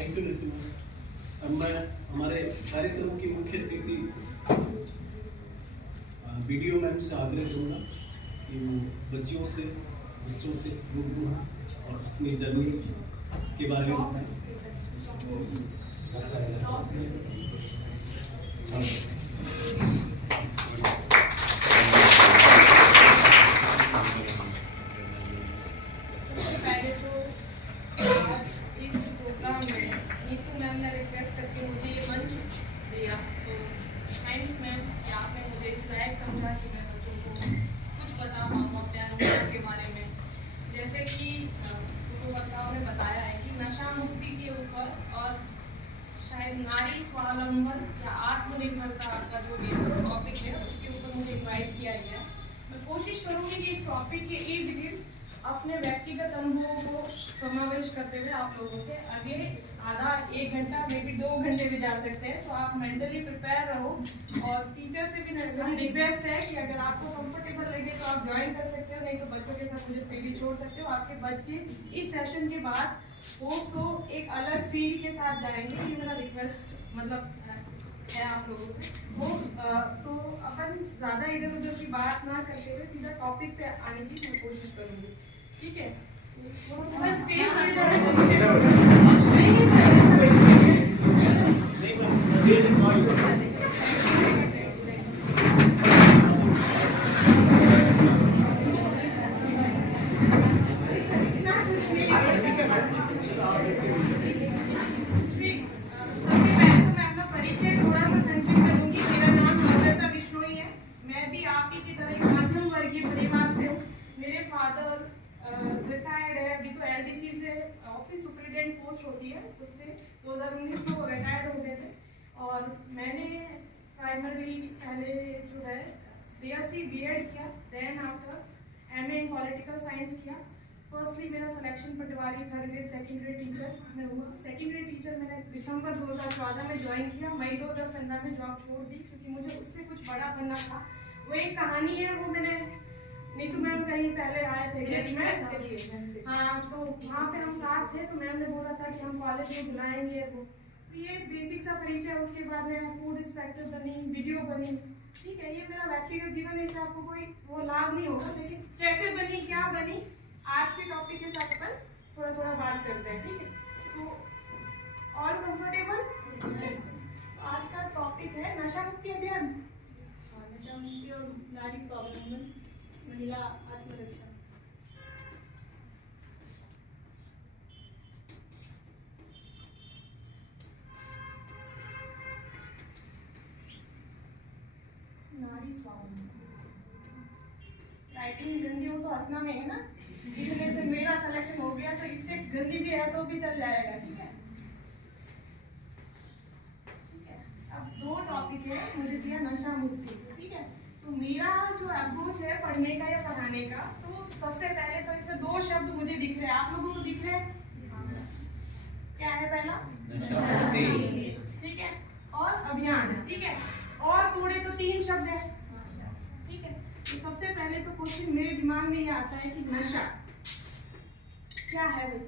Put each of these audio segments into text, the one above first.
Thank you Nitin. अब मैं हमारे कार्यक्रम की मुख्य अतिथि वीडियो मैम से आग्रह करूँगा कि वो बच्चों से रूबरू हों और अपनी जर्नी के बारे में बताएं। पहले तो इस प्रोग्राम में नीतू मैम ने रिक्वेस्ट करके मुझे ये मंच दिया, तो साइंस मैम आपने मुझे इस लायक समझा कि मैं बच्चों को कुछ बता पाऊँ अपने अनुभव के बारे में। जैसे कि गुरुवक्ताओं ने बताया है कि नशा मुक्ति के ऊपर और शायद नारी स्वावलंबन या आत्मनिर्भरता का जो भी टॉपिक है उसके ऊपर मुझे इन्वाइट किया गया है। मैं कोशिश करूँगी कि इस टॉपिक के इर्द गिर्द अपने व्यक्तिगत अनुभवों को समावेश करते हुए आप लोगों से आगे आधा 1 घंटा मे भी 2 घंटे भी जा सकते हैं, तो आप मेंटली प्रिपेयर रहो। और टीचर से भी रिक्वेस्ट है कि अगर आपको कंफर्टेबल लगे तो आप ज्वाइन कर सकते हो, नहीं तो बच्चों के साथ मुझे फ्रीली छोड़ सकते हो। आपके बच्चे इस सेशन के बाद होप्सो एक अलग फील के साथ जाएंगे, ये मेरा रिक्वेस्ट मतलब है आप लोगों से। तो अपन ज़्यादा इधर उधर की बात ना करते हुए सीधा टॉपिक पे आने की मैं कोशिश करूँगी, ठीक है? थोड़ा स्पेस मिल रिटायर्ड है, अभी तो एलडीसी से ऑफिस सुपरिटेंडेंट पोस्ट होती है, उससे 2019 में वो रिटायर्ड हो गए थे। और मैंने प्राइमरी पहले जो है बीएससी बीएड किया, then after MA in political science किया। फर्स्टली मेरा selection patwari 3rd grade 2nd grade teacher में हुआ। 2nd ग्रेड टीचर मैंने दिसंबर 2014 में ज्वाइन किया, मई 2015 में जॉब छोड़ दी क्योंकि मुझे उससे कुछ बड़ा बनना था। वो एक कहानी है, वो मैंने नीतू मैम कहीं पहले आए थे गेस्ट के लिए, हाँ, तो वहाँ पे हम साथ थे, तो मैम ने बोला था कि हम कॉलेज में बुलाएंगे वो, तो ये बेसिक सा परिचय। उसके बाद में फूड इंस्पेक्टर बनी, वीडियो बनी, ठीक है? ये मेरा व्यक्तिगत जीवन है, इससे आपको कोई वो लाभ नहीं होगा, लेकिन कैसे बनी, क्या बनी, आज के टॉपिक के साथ अपन थोड़ा थोड़ा बात करते हैं, ठीक है? तो ऑल कंफर्टेबल? आज का टॉपिक है नशा मुक्ति अभियान, नशा मुक्ति और नारी स्वावलंबन, महिला आत्मरक्षा। नारी स्वावलंबन राइटिंग गंदी हो तो हंसना में है ना, जिसमें से मेरा सिलेक्शन हो गया, तो इससे गंदी भी है तो भी चल जाएगा, ठीक है? ठीक है, अब 2 टॉपिक है, मुझे दिया नशा मुक्ति, ठीक है? तो मेरा जो अप्रोच है पढ़ने का या पढ़ाने का, तो सबसे पहले तो इसमें 2 शब्द मुझे दिख रहे हैं, आप लोगों को दिख रहे हैं? क्या है पहला? ठीक है, और अभियान, ठीक है? और थोड़े तो 3 शब्द है, ठीक है? तो सबसे पहले तो क्वेश्चन मेरे दिमाग में ये आता है कि नशा क्या है वो,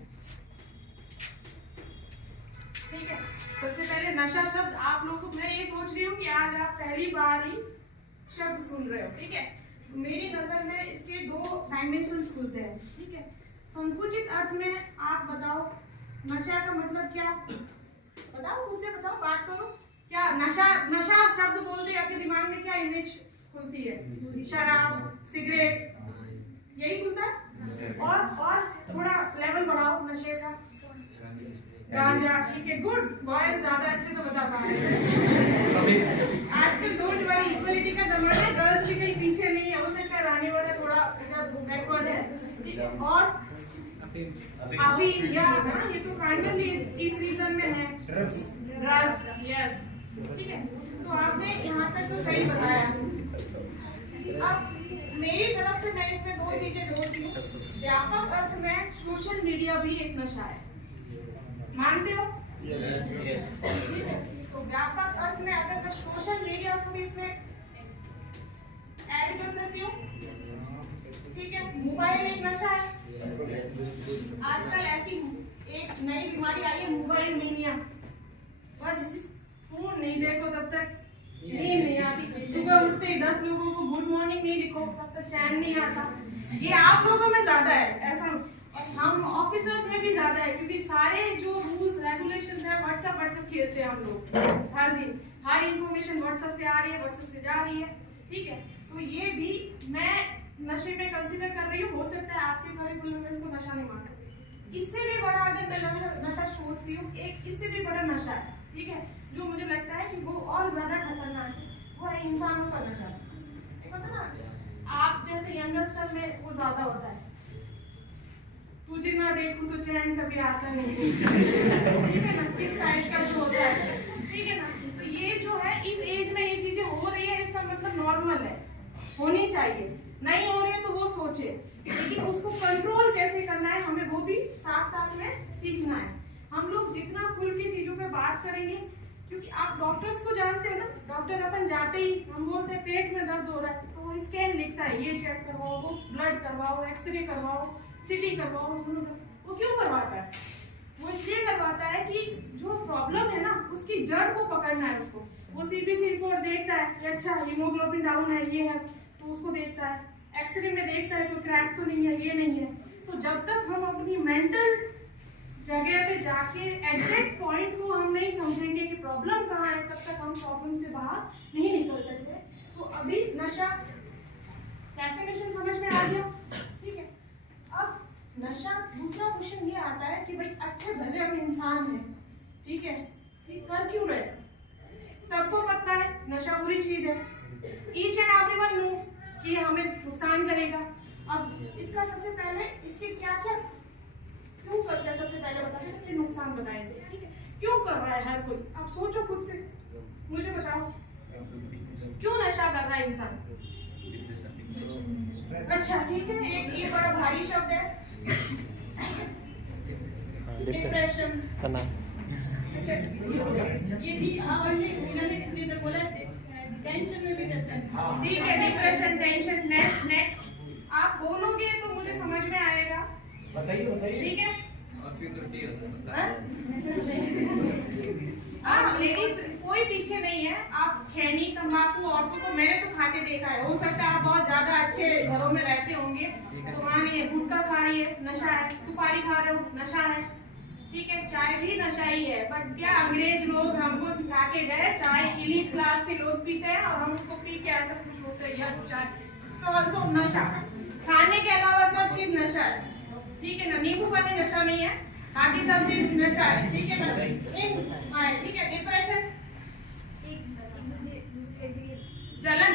ठीक है? सबसे पहले नशा शब्द आप लोगों को, मैं ये सोच रही हूँ कि आज आप पहली बार ही शब्द सुन रहे हो, ठीक है? तो मेरी नजर में इसके 2 डायमेंशंस खुलते हैं, ठीक है? संकुचित अर्थ में आप बताओ नशा का मतलब क्या, बताओ, खुद से बताओ, बात करो। क्या नशा, नशा शब्द बोलते आपके दिमाग में क्या इमेज खुलती है? शराब, सिगरेट, यही खुलता है? और थोड़ा लेवल बढ़ाओ नशे का, गांजा, ठीक है? गुड बॉयज ज्यादा अच्छे से बता पा रहे हैं। आजकल डोंट वरी, इक्वलिटी का जमाना है, गर्ल्स भी कहीं पीछे नहीं है, हो सकता है रानी वाला थोड़ा बैकवर्ड है, ठीक है? और अभी या ना, ये तो प्राइमरी इस रीजन में है, ड्रग्स, यस, ठीक है? तो आपने यहाँ तक तो सही बताया। अब मेरी तरफ से मैं इसमें 2 चीजें जोड़ती हूँ। व्यापक अर्थ में सोशल मीडिया भी एक नशा है, मानते हो? ठीक है, तो व्यापक अर्थ में अगर मैं सोशल मीडिया को भी इसमें ऐड कर सकती हूँ, ठीक है? मोबाइल एक नशा है। आजकल ऐसी एक नई बीमारी आई है मोबाइल मेनिया। बस फोन नहीं देखो तब तक नींद नहीं आती, सुबह उठते ही 10 लोगों को गुड मॉर्निंग नहीं लिखो तब तक चैन नहीं आता। ये आप लोगों में ज्यादा है ऐसा, और हम ऑफिसर्स में भी ज्यादा है, क्योंकि सारे जो रूल्स रेगुलेशंस है व्हाट्सएप खेलते हैं हम लोग हर दिन। हर इंफॉर्मेशन व्हाट्सएप से आ रही है, व्हाट्सएप से जा रही है, ठीक है। तो ये भी मैं नशे में कंसीडर कर रही हूँ। हो सकता है आपके करिकुलम में इसको नशा नहीं मानते, इससे भी बड़ा अगर मैं नशा सोच रही हूँ, एक इससे भी बड़ा नशा है, ठीक है, जो मुझे लगता है कि वो और ज्यादा खतरनाक है, वो है इंसानों का नशा। पता ना, आप जैसे यंगस्टर में वो ज्यादा होता है, तुझे ना देखूं तो चैन कभी आता नहीं, ठीक है ना, किस टाइप का जो होता है, ठीक है ना। तो ये जो है इस एज में ये चीजें हो रही है, इसका मतलब नॉर्मल है, होनी चाहिए। नहीं हो रही है तो वो सोचे, लेकिन उसको कंट्रोल कैसे करना है हमें वो भी साथ साथ में सीखना है। हम लोग जितना खुल के चीजों पे बात करेंगे, क्योंकि आप डॉक्टर्स को जानते हो ना, डॉक्टर अपन जाते ही हम बोलते हैं पेट में दर्द हो रहा है तो वो स्कैन लिखता है, ये चेक करवाओ, वो ब्लड करवाओ, एक्सरे करवाओ, सिटी करवाओ। वो क्यों करवाता है? वो इसलिए करवाता है कि जो प्रॉब्लम है ना उसकी जड़ को पकड़ना है उसको। वो सीबीसी रिपोर्ट देखता है कि अच्छा हीमोग्लोबिन डाउन है, ये है, तो उसको देखता है, एक्सरे में देखता है कोई क्रैक तो नहीं है, ये नहीं है। तो जब तक हम अपनी मेंटल जगह पे जाके एग्जैक्ट पॉइंट को हम नहीं समझेंगे कि प्रॉब्लम कहाँ है, तब तक हम प्रॉब्लम से बाहर नहीं निकल सकते। तो अभी नशा डेफिनेशन समझ में आ गया, ठीक है। अब नशा, दूसरा क्वेश्चन ये आता है कि भाई अच्छे भले हम इंसान हैं, ठीक है, ये कर क्यों रहे? सबको पता है नशा बुरी चीज है, ईच एंड एवरीवन नो कि हमें नुकसान करेगा। अब इसका सबसे पहले इसके क्या क्या क्यों करता है, सबसे पहले बताते हैं, फिर नुकसान बताएंगे, ठीक है। क्यों कर रहा है हर कोई? आप सोचो खुद से, मुझे बताओ क्यों नशा कर रहा है इंसान? अच्छा ठीक है, एक ये बड़ा भारी शब्द है डिप्रेशन। ये भी इन्होंने बोला टेंशन में भी ठीक है, डिप्रेशन, टेंशन। नेक्स्ट आप बोलोगे तो मुझे समझ में आएगा, बताइए, ठीक है। लेडीज कोई पीछे नहीं है, आप खैनी तंबाकू औरतों को मैंने तो खाते देखा है। हो सकता है आप बहुत ज्यादा अच्छे घरों में रहते होंगे तो वहाँ नहीं है, गुटखा खा रही है नशा है, सुपारी खा रहे हो नशा है, ठीक है, चाय भी नशा ही है। बट क्या अंग्रेज लोग हमको सिखा के गए चाय एलीट क्लास के लोग पीते हैं और हम उसको पी के ऐसा कुछ होते हैं, यस चाय सो नशा। खाने के अलावा सब चीज नशा है, ठीक है ना। नींबू पानी नशा नहीं है, बाकी सब चीज नशा है, ठीक है ना। ठीक है, डिप्रेशन, जलन,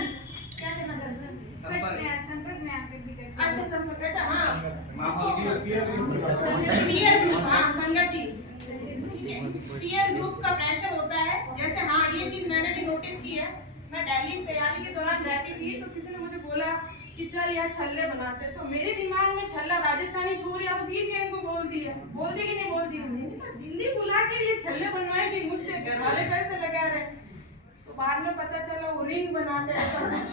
क्या कहना संपर्क में आकर भी करते हैं। अच्छा संपर्क, अच्छा हाँ, संगति, पीयर ग्रुप का प्रेशर होता है। जैसे हाँ, ये चीज मैंने भी नोटिस की है। मैं दिल्ली तैयारी के दौरान रहती थी तो किसी ने मुझे बोला कि चल यार छल्ले बनाते हैं, तो मेरे दिमाग में छल्ला राजस्थानी छोरी अब दी चैन को बोलती है, बोलती कि नहीं बोलती है, मैंने कहा दिल्ली बुला के ये छल्ले बनवाए थी मुझसे, घर वाले पैसे लगा रहे। तो बाद में पता चला वो रिंग बनाते हैं, ऐसा कुछ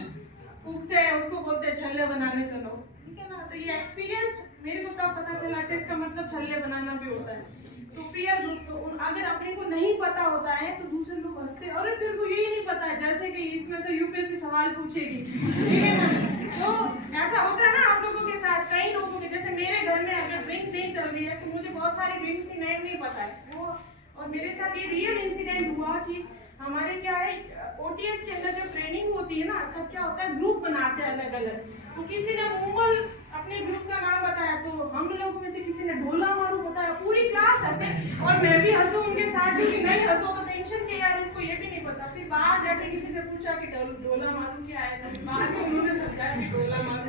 फूकते हैं, उसको बोलते हैं छल्ले बनाने चलो, ठीक है ना। तो ये एक्सपीरियंस मेरे को तब पता चला, अच्छा इसका मतलब छल्ले बनाना भी होता है। तो पीयर ग्रुप, तो अगर अपने को नहीं पता होता है तो दूसरे लोग हंसते, अरे तेरे को यही नहीं पता है, जैसे कि इसमें से यूपीएससी सवाल पूछेगी, ठीक है ना। तो ऐसा होता है ना आप लोगों के साथ, कई लोगों के, जैसे मेरे घर में अगर ड्रिंक नहीं चल रही है तो मुझे बहुत सारी ड्रिंक्स की नेम नहीं पता है वो। और मेरे साथ ये रियल इंसिडेंट हुआ कि हमारे क्या है ओटीएस के अंदर जब ट्रेनिंग होती है ना, तब क्या होता है ग्रुप बनाते हैं अलग अलग। तो किसी ने मुंगल अपने ग्रुप का नाम बताया, तो हम लोगों में से किसी ने ढोला मारू बताया, पूरी क्लास हंसे और मैं भी हंसू उनके साथ, क्योंकि नहीं हंसो तो टेंशन के यार इसको ये भी नहीं पता। फिर बाहर जाके किसी से पूछा कि ढोला मारू क्या है, तो बाहर में उन्होंने समझा कि ढोला मारू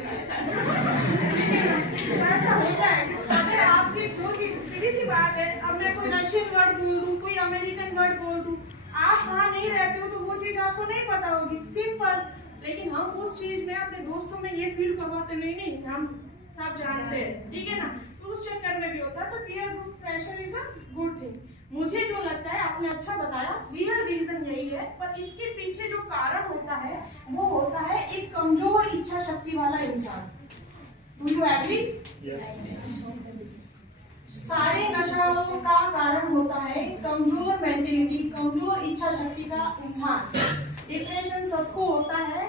ऐसा होता है। अगर आपकी कोई सीधी सी बात है, अब मैं कोई रशियन वर्ड बोल दूं, कोई अमेरिकन वर्ड बोल दूं, आप वहाँ नहीं रहते हो तो वो चीज आपको नहीं पता होगी, सिंपल। लेकिन हम उस चीज में अपने दोस्तों में ये फील करवाते नहीं हम सब जानते हैं, ठीक है ना। तो उस चक्कर में भी होता है। तो peer group pressure is a good thing. मुझे जो लगता है, आपने अच्छा बताया, रियल रीजन यही है, पर इसके पीछे जो कारण होता है वो होता है एक कमजोर इच्छा शक्ति वाला इंसान। Do you agree? सारे नशाओं का कारण होता है कमजोर मेंटेलिटी, कमजोर इच्छा शक्ति का इंसान। डिप्रेशन सबको होता है।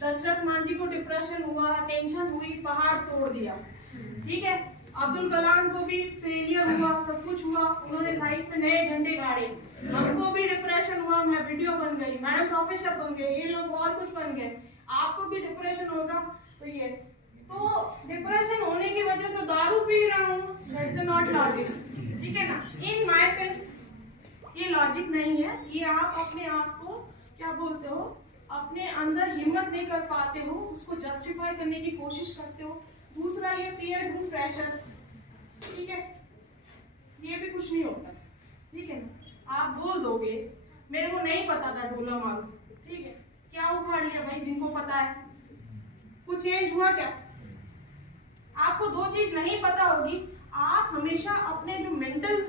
दशरथ मांझी को डिप्रेशन हुआ, टेंशन हुई, पहाड़ तोड़ दिया, ठीक है। अब्दुल कलाम को भी फेलियर हुआ, सब कुछ हुआ, उन्होंने लाइफ में नए झंडे गाड़े। हमको भी डिप्रेशन हुआ, मैं वीडियो बन गई, मैडम प्रोफेसर बन गए, ये लोग और कुछ बन गए। आपको भी डिप्रेशन होगा तो ये तो डिप्रेशन होने की वजह से दारू पी रहा हूँ, दैट्स नॉट लॉजिक, ठीक है ना। इन माय सेंस ये लॉजिक नहीं है। ये आप अपने आप को क्या बोलते हो, अपने अंदर हिम्मत नहीं कर पाते हो, उसको जस्टिफाई करने की कोशिश करते हो। दूसरा ये पीयर ग्रुप प्रेशर, ठीक है, ये भी कुछ नहीं होता, ठीक है ना। आप बोल दोगे मेरे को नहीं पता था डोला मारू, ठीक है, क्या उखाड़ लिया भाई, जिनको पता है कुछ चेंज हुआ क्या? आपको दो चीज नहीं पता होगी, आप हमेशा अपने जो मेंटल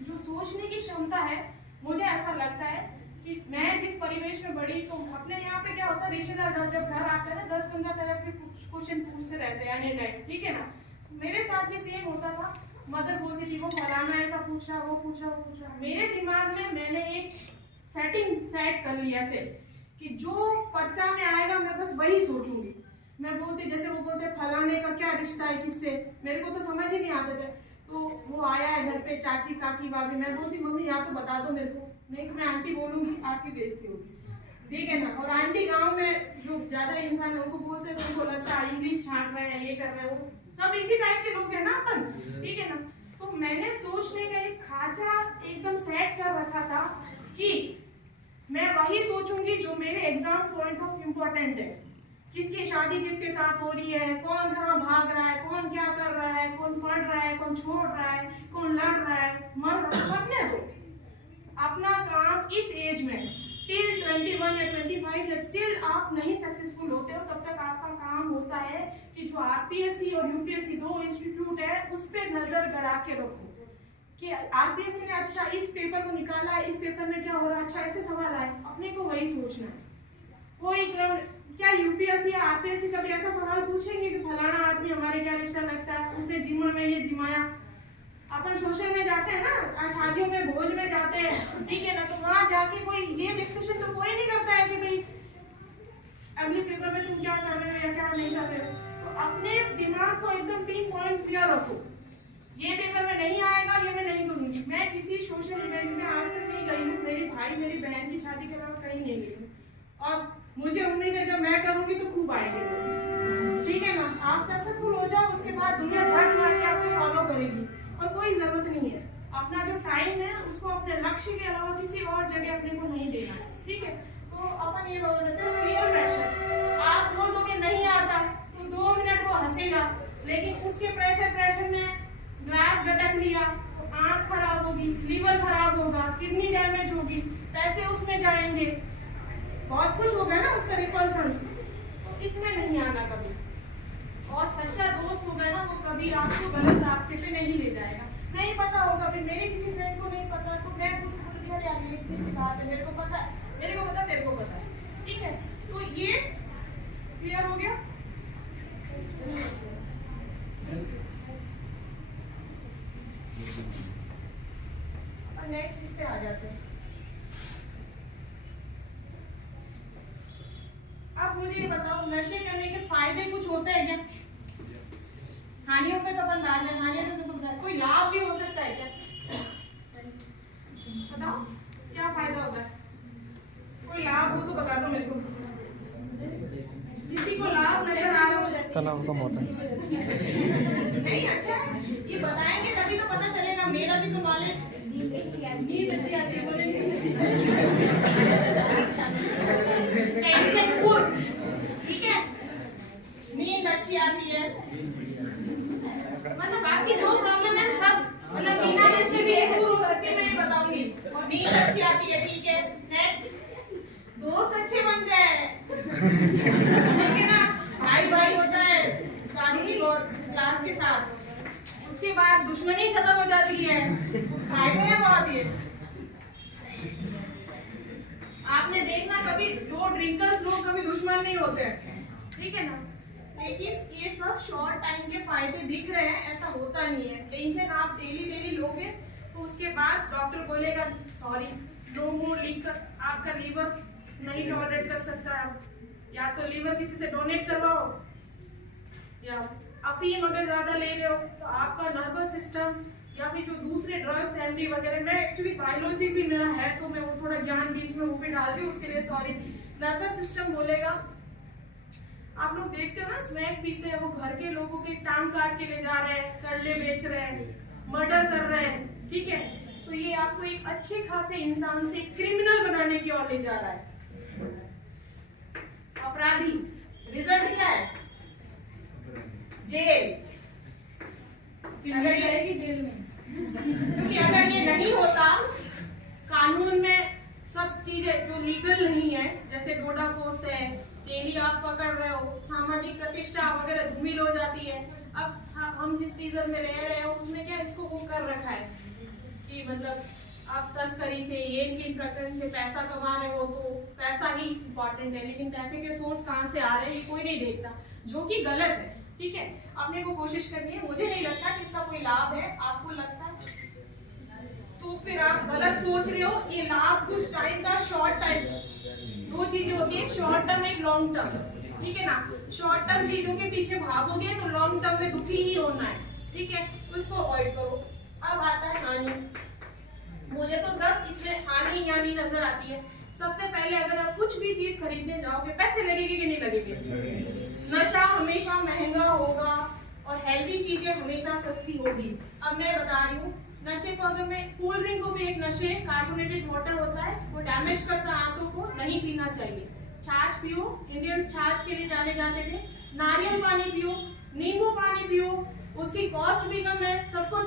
जो सोचने की क्षमता है, मुझे ऐसा लगता है कि मैं जिस परिवेश में बड़ी, तो अपने यहाँ पे क्या होता है, रिश्तेदार जब घर आते हैं ना 10-15 तरह के क्वेश्चन पूछते रहते हैं एनी टाइम, ठीक है ना। मेरे साथ भी सेम होता था। मदर बोलती थी वो फलाना ऐसा पूछा, वो पूछा, वो पूछा। मेरे दिमाग में मैंने एक सेटिंग सेट कर लिया से कि जो पर्चा में आएगा मैं बस वही सोचूंगी। मैं बोलती, जैसे वो बोलते फलाने का क्या रिश्ता है किससे, मेरे को तो समझ ही नहीं आते थे। तो वो आया है घर पे, चाची काकी भाभी, मैं बोलती मम्मी या तो बता दो मेरे को, नहीं तो मैं आंटी बोलूंगी, आपकी बेइज्जती होगी, ठीक है ना। और आंटी गांव में जो ज्यादा इंसान उनको बोलते हैं तो उनको लगता है इंग्लिश छांट रहे हैं, ये कर रहे हैं, वो सब इसी टाइप के लोग हैं ना अपन, ठीक है ना। तो मैंने सोचने का एक खाचा एकदम सेट कर रखा था कि मैं वही सोचूंगी जो मेरे एग्जाम पॉइंट ऑफ इम्पोर्टेंट है। किसकी शादी किसके साथ हो रही है, कौन कहाँ भाग रहा है, कौन क्या कर रहा है, कौन पढ़ रहा है, कौन छोड़ रहा है, कौन लड़ रहा है, मर रहा है, मरने दो। अपना काम इस एज में टिल 21 या 25 या टिल आप नहीं सक्सेसफुल होते हो, तब तक आपका काम होता है कि जो आरपीएससी और यूपीएससी दो इंस्टीट्यूट है उस पर नजर गड़ा के रखो कि आरपीएससी ने अच्छा इस पेपर को निकाला है, इस पेपर में क्या हो रहा है, अच्छा ऐसे सवाल आए, अपने को वही सोचना है। कोई क्या यूपीएससी या आरपीएससी कभी ऐसा सवाल पूछेंगे कि फलाना आदमी हमारे क्या रिश्ता लगता है, उसने जिमा में ये जिमाया। अपन सोशल में जाते हैं ना, शादियों में भोज में जाते हैं, ठीक है ना, तो वहां जाके कोई ये डिस्कशन तो कोई नहीं करता है कि भाई अगले पेपर में तुम क्या कर रहे हो या क्या नहीं कर रहे हो। तो अपने दिमाग को एकदम पिन पॉइंट क्लियर रखो, ये पेपर में नहीं आएगा, ये मैं नहीं करूंगी। मैं किसी सोशल इवेंट में आज तक नहीं गई हूँ, मेरी भाई मेरी बहन की शादी के अलावा कहीं नहीं गई हूँ, और मुझे उम्मीद है जब मैं करूंगी तो खूब आएंगे लोग, ठीक है ना। आप सक्सेसफुल हो जाओ, उसके बाद दुनिया झट मार के आपको फॉलो करेगी और कोई जरूरत नहीं है। अपना जो टाइम है उसको अपने लक्ष्य के अलावा किसी और जगह अपने को नहीं देना है, ठीक है। तो अपन ये बोल रहे थे पीयर प्रेशर। आप बोल दोगे नहीं आता तो 2 मिनट वो हंसेगा, लेकिन उसके प्रेशर में ग्लास गटक लिया तो आंख खराब होगी, लीवर खराब होगा, किडनी डैमेज होगी, पैसे उसमें जाएंगे, बहुत कुछ होगा ना उसका रिपल्सन। तो इसमें नहीं आना कभी। और सच्चा दोस्त होगा ना, वो कभी आपको गलत रास्ते पे नहीं ले जाएगा। नहीं पता होगा, फिर मेरे किसी फ्रेंड को नहीं पता तो मैं कुछ बोल दिया यार ये किसी बात है, मेरे को पता है, मेरे को पता, तेरे को पता है, ठीक है। तो ये क्लियर हो गया। और नेक्स्ट इस पे आ जाते हैं। अब मुझे ये बताओ, नशे करने के फायदे कुछ होते हैं क्या? हानियों पे तो अपन बात है, हानियों पे तो कोई लाभ भी हो सकता है क्या? बताओ क्या फायदा होता है? कोई लाभ हो तो बता दो मेरे को। किसी को लाभ नजर आ रहा हो? तनाव कम होता है। नहीं, अच्छा ये बताएंगे तभी तो पता चलेगा। मेरा भी तो नॉलेज नींद अच्छी आती है, बोलेंगे टेंशन फुट, ठीक है, नींद अच्छी आती है, मतलब बाकी जो प्रॉब्लम है सब मतलब बिना नशे भी दूर हो सकती है, मैं ये बताऊंगी। और नींद अच्छी आती है, ठीक है। नेक्स्ट, दोस्त अच्छे बन गए, ठीक है ना, भाई भाई होता है साथी और क्लास के साथ, उसके बाद दुश्मनी खत्म हो जाती है, फायदे हैं बहुत ये। आपने देखना कभी दो ड्रिंकर्स लोग कभी दुश्मन नहीं होते, ठीक है ना। लेकिन ये सब शॉर्ट टाइम के फायदे दिख रहे हैं, ऐसा होता नहीं है। टेंशन आप डेली डेली लोगे तो उसके बाद डॉक्टर बोलेगा सॉरी नो मोर लीवर, आपका लीवर नहीं टॉलरेट कर सकता है, या तो लीवर किसी से डोनेट करवाओ, या अफीम अगर ज्यादा ले रहे हो तो आपका नर्वस सिस्टम या फिर जो दूसरे ड्रग्स एंटी वगैरह, मैं एक्चुअली बायोलॉजी भी मेरा है तो मैं वो थोड़ा ज्ञान बीच में वो भी डाल रही हूँ, उसके लिए सॉरी। नर्वस सिस्टम बोलेगा, आप लोग देखते हो ना स्मैक पीते हैं, वो घर के लोगों के टांग काट के ले जा रहे हैं, करले बेच रहे हैं, मर्डर कर रहे हैं, ठीक है। तो ये आपको एक अच्छे खासे इंसान से क्रिमिनल बनाने की ओर ले जा रहा है, अपराधी। रिजल्ट क्या है? जेल। अगर ये जेल में, क्योंकि अगर ये नहीं होता, कानून में सब चीजें जो लीगल नहीं है, जैसे डोडा पोस्ट है, डेली आप पकड़ रहे हो, सामाजिक प्रतिष्ठा वगैरह धूमिल हो जाती है। अब हम जिस रीजन में रह रहे हैं उसमें क्या इसको वो कर रखा है कि मतलब आप तस्करी से, ये की प्रकरण से पैसा कमा रहे हो तो पैसा ही इम्पोर्टेंट है, लेकिन पैसे के सोर्स कहाँ से आ रहे हैं ये कोई नहीं देखता, जो कि गलत है, ठीक है। अपने को कोशिश करनी है। मुझे नहीं लगता कि इसका कोई लाभ है, आपको लगता है तो फिर आप गलत सोच रहे हो। ये लाभ कुछ टाइम का, शॉर्ट टाइम, दो चीजें होती है, शॉर्ट टर्म एक लॉन्ग टर्म, ठीक है ना। शॉर्ट टर्म चीजों के पीछे भागोगे तो लॉन्ग टर्म में दुखी ही होना है, ठीक है, उसको अवॉइड करो। अब आता है हानि। मुझे तो 10 इसमें हानि यानी नजर आती है। सबसे पहले अगर आप कुछ भी चीज खरीदने जाओगे, पैसे लगेंगे कि नहीं लगेंगे? नशा हमेशा महंगा होगा और हेल्दी चीजें हमेशा सस्ती होगी। अब मैं बता रही हूँ, नशे को अगर मैं, कूल ड्रिंक को भी एक नशे, कार्बोनेटेड वाटर होता है, वो डैमेज करता है आंतों को, नहीं पीना चाहिए। छाछ पियो, इंडियंस छाछ के लिए जाने जाते थे। नारियल पानी पियो, नींबू पानी पियो, उसकी कॉस्ट भी कम है, सब कुछ,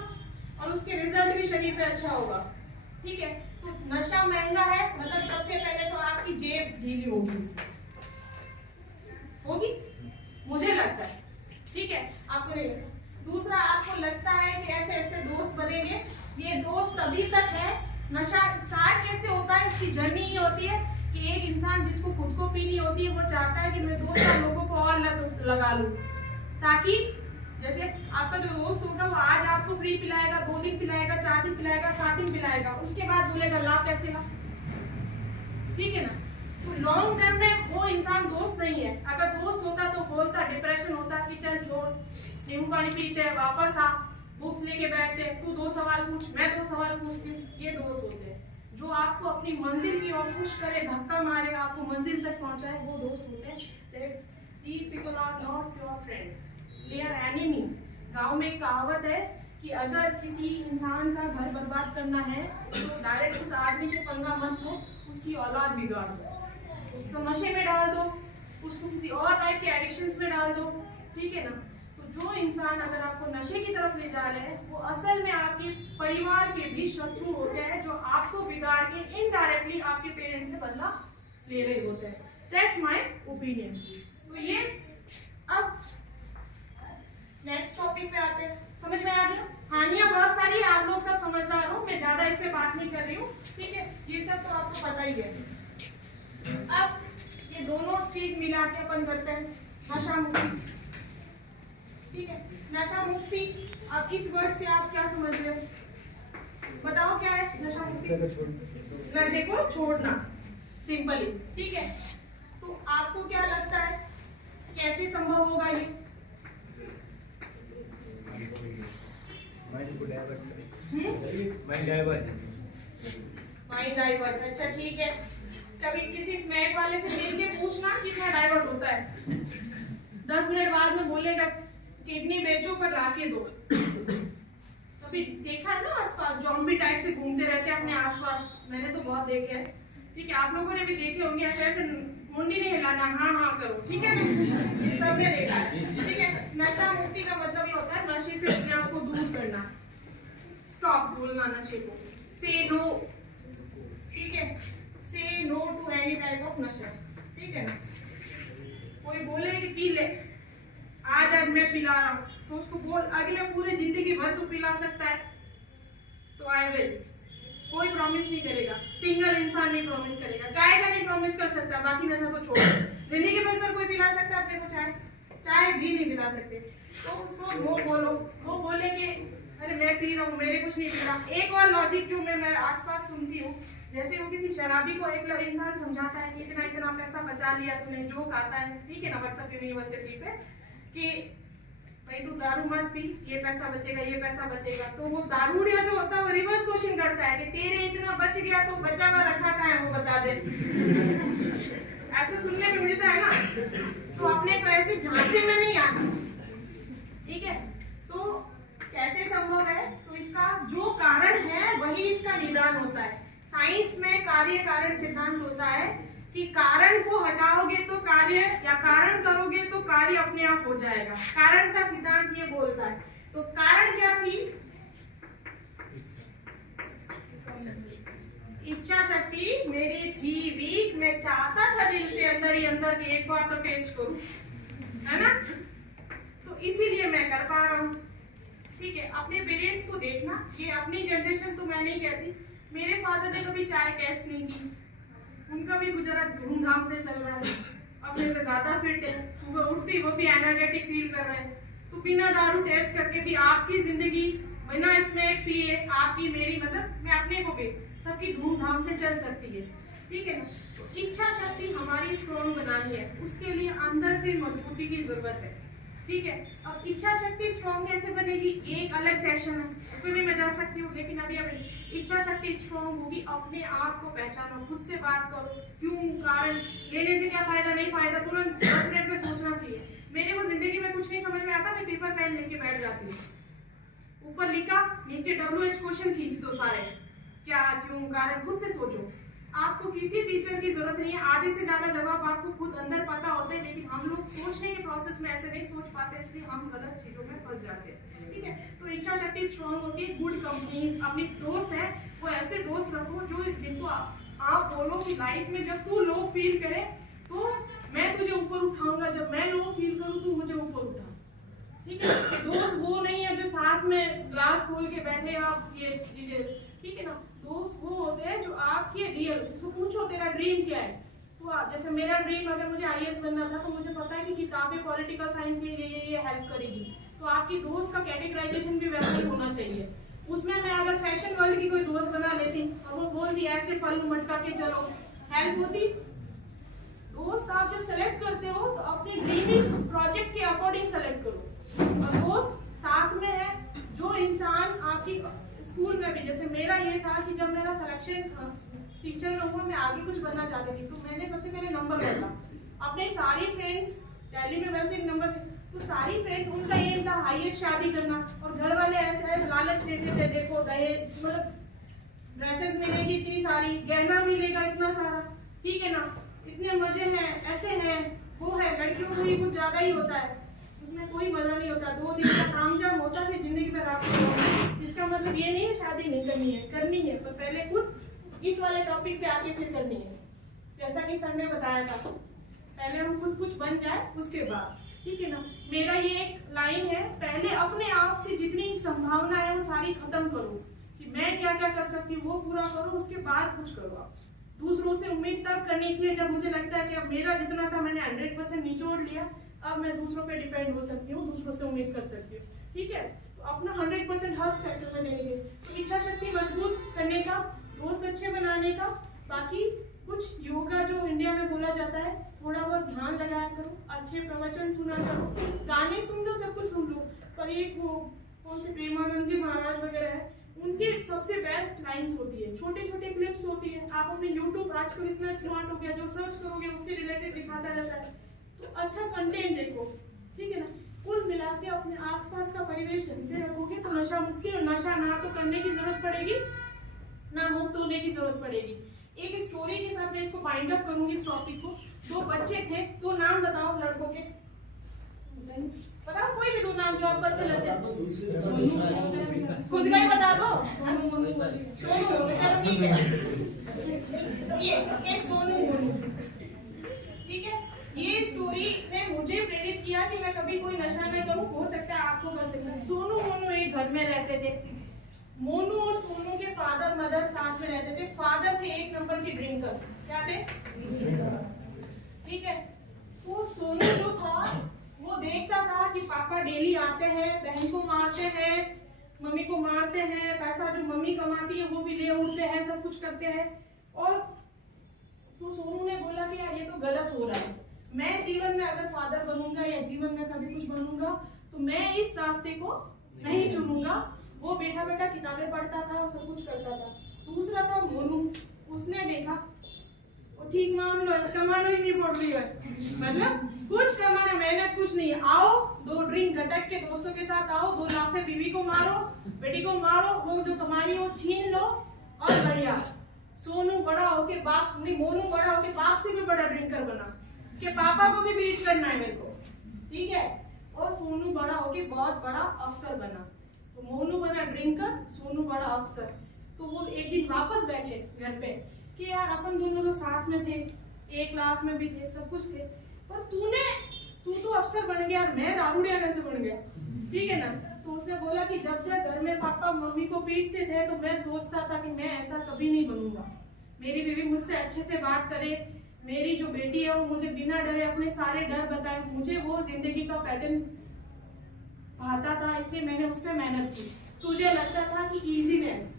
और उसके रिजल्ट भी शरीर पे अच्छा होगा, ठीक है। तो नशा महंगा है, मतलब सबसे पहले तो आपकी जेब ढीली होगी, मुझे लगता है, ठीक है, आपको नहीं लगता। दूसरा, आपको लगता है कि ऐसे ऐसे दोस्त बनेंगे, ये दोस्त तभी तक है। नशा स्टार्ट कैसे होता है, इसकी जर्नी ये होती है कि एक इंसान जिसको खुद को पीनी होती है, वो चाहता है कि मैं 2-4 लोगों को और लगा लूं, ताकि जैसे आपका जो दोस्त होगा वो आज आपको फ्री पिलाएगा, 2 दिन पिलाएगा, 4 दिन पिलाएगा, 7 दिन पिलाएगा, उसके बाद बोलेगा ला पैसे ला, ठीक है ना। तो लॉन्ग टर्म में वो इंसान दोस्त नहीं है। अगर दोस्त होता तो बोलता, डिप्रेशन होता कि चल छोड़, नींबू पानी पीते हैं, वापस आ, बुक्स लेके बैठते हैं, तू 2 सवाल पूछ, मैं 2 सवाल पूछती हूँ, ये दोस्त होते हैं। जो आपको अपनी मंजिल की ओर पुश करे, धक्का मारे, आपको मंजिल तक पहुंचाए, वो दोस्त होते हैं। These people are not your friend, they are enemy। गांव में एक कहावत है कि अगर किसी इंसान का घर बर्बाद करना है तो डायरेक्ट उस आदमी से पंगा मत लो, उसकी औलाद बिगाड़ दो, उसको नशे में डाल दो, उसको किसी और टाइप के एडिक्शंस में डाल दो, ठीक है ना। तो जो इंसान अगर आपको नशे की तरफ ले जा रहे हैं, वो असल में आपके परिवार के भी शत्रु होते हैं, जो आपको बिगाड़ के इनडायरेक्टली आपके पेरेंट्स से बदला ले रहे होते हैं। That's my opinion. तो ये, अब नेक्स्ट टॉपिक पे आते हैं। समझ में आ गया? हानियां बहुत सारी है, आप लोग सब समझदार हो, मैं ज्यादा इस पे बात नहीं कर रही हूँ, ठीक है, ये सब तो आपको पता ही है। अब ये दोनों चीज मिला के अपन करते हैं नशा मुक्ति, ठीक है। नशा मुक्ति, अब इस वर्ड से आप क्या समझ रहे हो, बताओ क्या है नशा मुक्ति? नशे को छोड़ना, सिंपली, ठीक है। तो आपको क्या लगता है कैसे संभव होगा ये? माइंड डाइवर्ट, अच्छा ठीक है। कभी किसी स्मैक वाले से मिल के पूछना कितना डाइवर्ट होता है। 10 मिनट बाद में बोलेगा किडनी बेचो पर लाके दो। कभी देखा है ना आसपास, जॉम्बी टाइप से घूमते रहते हैं अपने आसपास, मैंने तो बहुत देखे हैं, ठीक है, आप लोगों ने भी देखे होंगे। ऐसे ऐसे मुंडी नहीं हिलाना, हाँ हाँ करो, ठीक है ना, ये सब ने देखा है, ठीक है। नशा मुक्ति का मतलब ये होता है नशे से अपने आप को दूर करना, स्टॉप बोलना नशे को, से नो, ठीक है, say no to any type of nasha, ठीक है ना। कोई बोले कि पी ले, आज मैं पिला रहा हूँ, तो उसको बोल अगले पूरे जिंदगी भर तू पिला सकता है, तो आई विल, कोई प्रॉमिस नहीं करेगा, सिंगल इंसान नहीं प्रॉमिस करेगा, चाय का नहीं प्रॉमिस कर सकता, बाकी नशा तो छोड़। जिंदगी भर सर कोई पिला सकता है अपने को चाय? चाय भी नहीं पिला सकते। तो उसको वो बोलो, वो बोले कि अरे मैं पी रहा हूँ, मेरे कुछ नहीं पी रहा। एक और लॉजिक जो मैं आसपास सुनती हूँ, जैसे वो किसी शराबी को एक इंसान समझाता है कि इतना इतना पैसा बचा लिया तूने, जो खाता है ठीक है ना व्हाट्सएप यूनिवर्सिटी पे, कि भाई तू दारू मत पी, ये पैसा बचेगा, ये पैसा बचेगा। तो वो दारूडिया जो होता है वो रिवर्स क्वेश्चन करता है कि तेरे इतना बच गया तो बचा हुआ रखा कहाँ है वो बता दे। ऐसे सुनने में मिलता है ना। तो अपने को ऐसे झांसे में नहीं आना, ठीक है। तो कैसे संभव है? तो इसका जो कारण है वही इसका निदान होता है। साइंस में कार्य कारण सिद्धांत होता है कि कारण को हटाओगे तो कार्य, या कारण करोगे तो कार्य अपने आप हो जाएगा। कारण का सिद्धांत ये बोलता है। तो कारण क्या थी? इच्छा शक्ति मेरी थी वीक, मैं चाहता था दिल से अंदर ही अंदर कि एक बार तो टेस्ट करूं, है ना। तो इसीलिए मैं कर पा रहा हूं, ठीक है। अपने पेरेंट्स को देखना, ये अपनी जनरेशन तो मैं नहीं कहती, मेरे फादर ने कभी चाय टेस्ट नहीं की, उनका भी गुजारा धूमधाम से चल रहा है, अपने से ज्यादा फिट है, सुबह उठती वो भी एनर्जेटिक फील कर रहे हैं। तो बिना दारू टेस्ट करके भी आपकी जिंदगी बिना इसमें पिए, आपकी मेरी, मतलब मैं अपने को भी सबकी धूमधाम से चल सकती है, ठीक है ना। तो इच्छा शक्ति हमारी स्ट्रॉन्ग बनानी है, उसके लिए अंदर से मजबूती की जरूरत है, ठीक है। अब इच्छा शक्ति स्ट्रॉन्ग कैसे बनेगी, एक अलग सेशन है, उस पर भी मैं जा सकती हूँ, लेकिन अभी इच्छा शक्ति स्ट्रॉन्ग होगी, अपने आप को पहचानो, खुद से बात करो, क्यों, कारण, लेने से क्या फायदा, नहीं फायदा, तुरंत 10 मिनट में सोचना चाहिए। मेरे को जिंदगी में कुछ नहीं समझ में आता, मैं पेपर पेन लेके बैठ जाती हूँ, ऊपर लिखा, नीचे WH क्वेश्चन खींच दो सारे, क्या, क्यों, कारण, खुद से सोचो। आपको किसी टीचर की जरूरत नहीं है, आधे से ज्यादा जवाब आपको खुद अंदर पता होते हैं, लेकिन हम लोग सोचने के प्रोसेस में ऐसे नहीं सोच पाते, इसलिए हम गलत चीजों में फंस जाते हैं, ठीक है। तो इच्छा शक्ति स्ट्रॉन्ग होती है। गुड कंपनीज, अपने दोस्त है वो ऐसे दोस्त रखो जो जिनको आप बोलो कि लाइफ में जब तू लो फील करे तो मैं तुझे ऊपर उठाऊंगा, जब मैं लो फील करूँ तू मुझे ऊपर उठा, ठीक है। दोस्त वो नहीं है जो साथ में ग्लास खोल के बैठे आप ये चीजें, ठीक है ना। दोस्त वो होते हैं जो आपके रियल, उसको पूछो तेरा ड्रीम क्या है, तो जैसे मेरा ड्रीम अगर मुझे IAS बनना था तो मुझे पता है कि किताबें पॉलिटिकल साइंस ये हेल्प करेगी, तो आपकी दोस्त का कैटेगराइजेशन भी वैसा ही होना चाहिए। उसमें मैं अगर फैशन वर्ल्ड की कोई दोस्त बना लेती और वो बोलती ऐसे पल्लू मटका के चलो, हेल्प होती। दोस्त आप जब सेलेक्ट करते हो तो अपने ड्रीमिंग प्रोजेक्ट के अकॉर्डिंग सेलेक्ट करो, और दोस्त साथ में है जो इंसान आपकी स्कूल में भी, जैसे मेरा ये था कि जब मेरा सिलेक्शन टीचर में हुआ, मैं आगे कुछ बनना चाहती थी, तो मैंने सबसे पहले नंबर बदला। अपने सारी फ्रेंड्स दिल्ली में वैसे नंबर थे, तो सारी फ्रेंड्स उनका एम था हाईएस्ट शादी करना, और घर वाले ऐसे लालच देते थे, देखो दहेज, मतलब ड्रेसेस मिलेगी इतनी सारी, गहना मिलेगा इतना सारा, ठीक है ना, इतने मजे हैं, ऐसे हैं, वो है। लड़कियों को ही कुछ ज्यादा ही होता है, उसमें कोई मजा नहीं होता, 2 दिन का काम जब होता है जिंदगी में रात। इसका मतलब ये नहीं है शादी नहीं करनी है, करनी है, पर पहले खुद इस वाले टॉपिक पे आके फिर करनी है, जैसा कि सर ने बताया था, पहले हम खुद कुछ बन जाए उसके बाद, ठीक है ना। मेरा ये एक लाइन है, पहले अपने आप से जितनी संभावना है वो सारी खत्म करो, कि मैं क्या क्या कर सकती हूँ वो पूरा करो, उसके बाद कुछ करो। आप दूसरों से उम्मीद तब करनी चाहिए जब मुझे लगता है कि अब मेरा जितना था मैंने 100% निचोड़ लिया, अब मैं दूसरों पे डिपेंड हो सकती हूँ, दूसरों से उम्मीद कर सकती हूँ, ठीक है। तो अपना 100% हर सेक्टर में देने के, तो इच्छा शक्ति मजबूत करने का, दोस्त अच्छे बनाने का, बाकी कुछ योगा जो इंडिया में बोला जाता है, थोड़ा बहुत ध्यान लगाया करो, अच्छे प्रवचन सुना करो, गाने सुन लो, सब कुछ सुन लो, पर एक वो कौन से प्रेमानंद जी महाराज वगैरह है, उनके सबसे बेस्ट लाइंस होती है, छोटे छोटे क्लिप्स होती है। आप अपने YouTube आजकल इतना स्मार्ट हो गया, जो सर्च करोगे उसके रिलेटेड दिखाता रहता है, तो अच्छा कंटेंट देखो, ठीक है ना। कुल मिला के अपने आसपास का परिवेश ढंग से रखोगे तो नशा मुक्ति, और नशा ना तो करने की जरूरत पड़ेगी ना मुक्त होने की जरूरत पड़ेगी। एक स्टोरी के साथ मैं इसको बाइंड अप करूंगी इस टॉपिक को। 2 बच्चे थे, 2 नाम बताओ लड़कों के, बताओ कोई भी 2 नाम जो आपको अच्छे लगते हैं, खुद का ही बता दो। सोनू, चलो ठीक है, ये सोनू मोनू, ठीक है। ये स्टोरी ने मुझे प्रेरित किया कि मैं कभी कोई नशा न करूं, हो सकता है आपको कर सकते हैं। सोनू मोनू एक घर में रहते थे, मोनू और सोनू के फादर मदर साथ में रहते थे। फादर थे 1 नंबर के ड्रिंकर, क्या थे, ठीक है। तो सोनू जो था वो देख पापा डेली आते हैं, बहन को मारते हैं, मम्मी को मारते हैं, पैसा जो मम्मी कमाती है वो भी ले उड़ते हैं, सब कुछ करते हैं। और तो सोनू ने बोला कि यार ये तो गलत हो रहा है, मैं जीवन में अगर फादर बनूंगा या जीवन में कभी कुछ बनूंगा तो मैं इस रास्ते को नहीं चुनूंगा। वो बेटा बेटा किताबें पढ़ता था और सब कुछ करता था। दूसरा था मोनू, उसने देखा वो ठीक मामलो है, कमाना ही नहीं पड़ रही है, मतलब कुछ कमाना, मेहनत कुछ नहीं है। आओ 2 ड्रिंक गटक के दोस्तों के साथ आओ, 2 लाफे बीवी को मारो, बेटी को मारो, वो जो कमा रही है वो छीन लो और बढ़िया। सोनू बड़ा होके बाप नहीं, मोनू बड़ा होके बाप से भी बड़ा ड्रिंकर बना कि पापा को भी बीट करना है मेरे को, ठीक है। और सोनू बड़ा होके बहुत बड़ा अफसर बना। तो मोनू बना ड्रिंकर, सोनू बड़ा अफसर। तो वो एक दिन वापस बैठे घर पे कि यार अपन दोनों तो साथ में थे, एक क्लास में भी थे, सब कुछ थे, पर तू तो अफसर बन गया, मैं दारूडिया कैसे बन गया, ठीक है ना। तो उसने बोला कि जब जब घर में पापा मम्मी को पीटते थे तो मैं सोचता था कि मैं ऐसा कभी नहीं बनूंगा, मेरी बीवी मुझसे अच्छे से बात करे, मेरी जो बेटी है वो मुझे बिना डरे अपने सारे डर बताए, मुझे वो जिंदगी का पैटर्न भाता था, इसलिए मैंने उस पर मेहनत की। तुझे लगता था कि इजीनेस,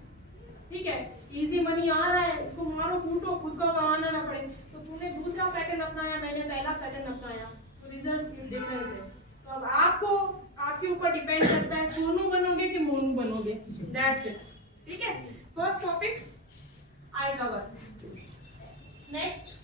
ठीक है, इजी मनी आ रहा है, इसको मारो कूटो, खुद को कमाना ना पड़े, तो तूने दूसरा पैटर्न अपनाया, मैंने पहला पैटर्न अपनाया, तो रिजल्ट डिफरेंस है। तो अब आपको आपके ऊपर डिपेंड करता है सोनू बनोगे कि मोनू बनोगे, दैट्स इट, ठीक है। First topic I cover. Next